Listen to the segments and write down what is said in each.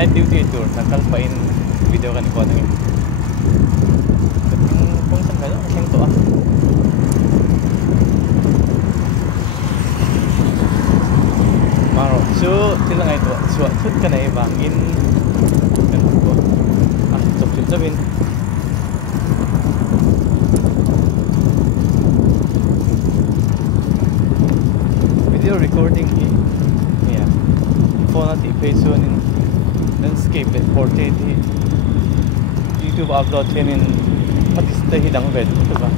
night duty tour nagkalpain video kan ko nang kung saan kayo kasing to maro so tila nga ito suat ka na ibangin ganun ko chop chopin video recording yeah phone natin peso nin landscape portrait YouTube upload in matista hidang bed ito ba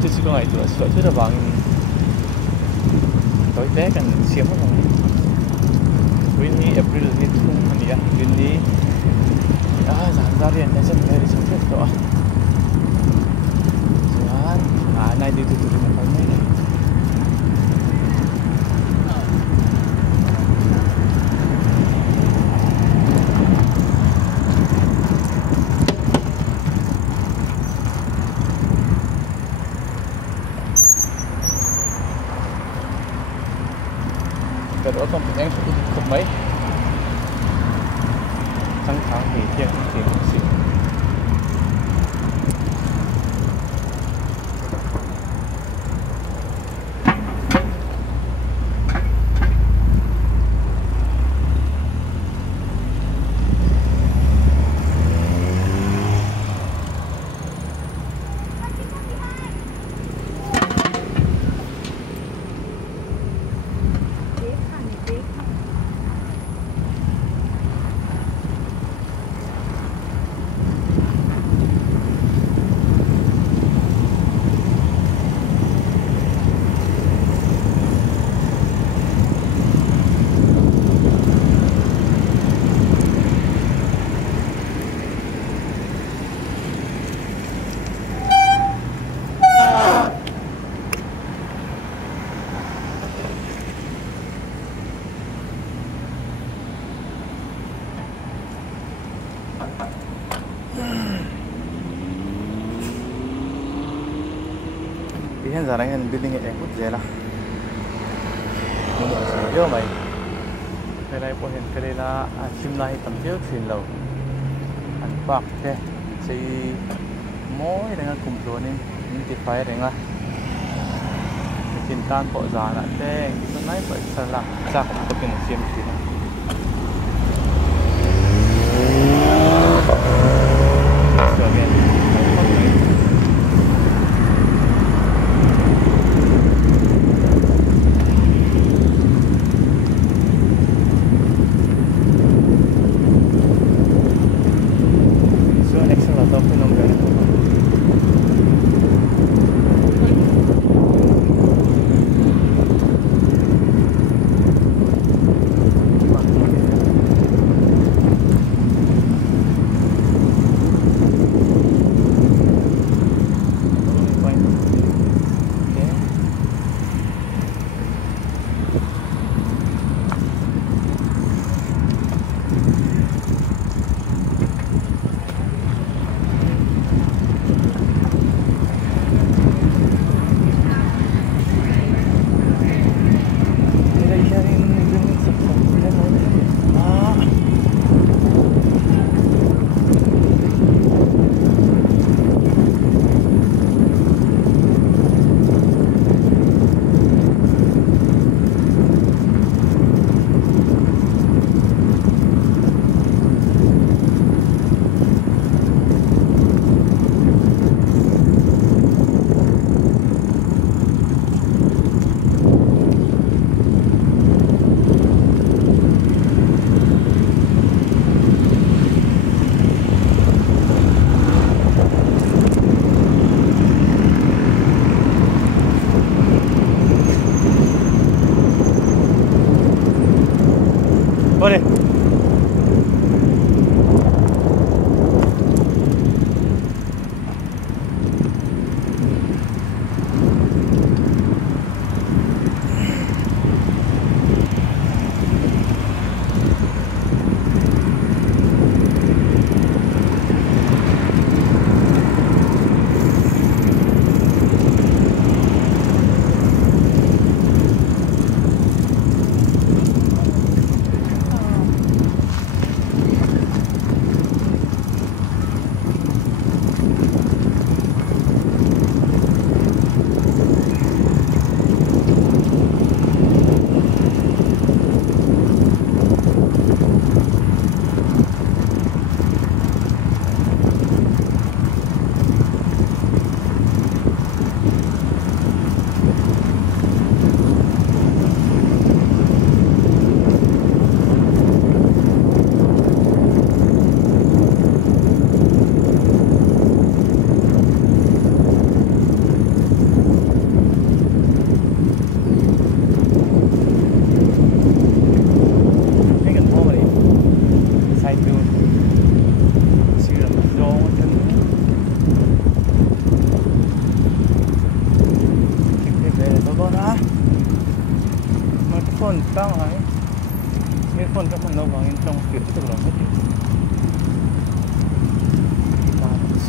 ito ko nga ito so ito na bang toy tag kan siya mo lang ini April itu ya ini sandari nasa very something to yan na dito tuloy na kami pero không phải em không mấy căng thẳng thì thiên xịn hiện giờ đang building em hút dễ là vô mày cái này có hiện cái này là chim này tầm trước thuyền lầu ăn bạc thế thì mỗi dengan kumpul ni ini fire dengan bikin kan kok zana teh itu naik pak salah sak untuk musim sini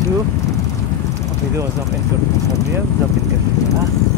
to ang video sa episode sa Gabriel Zabin kasi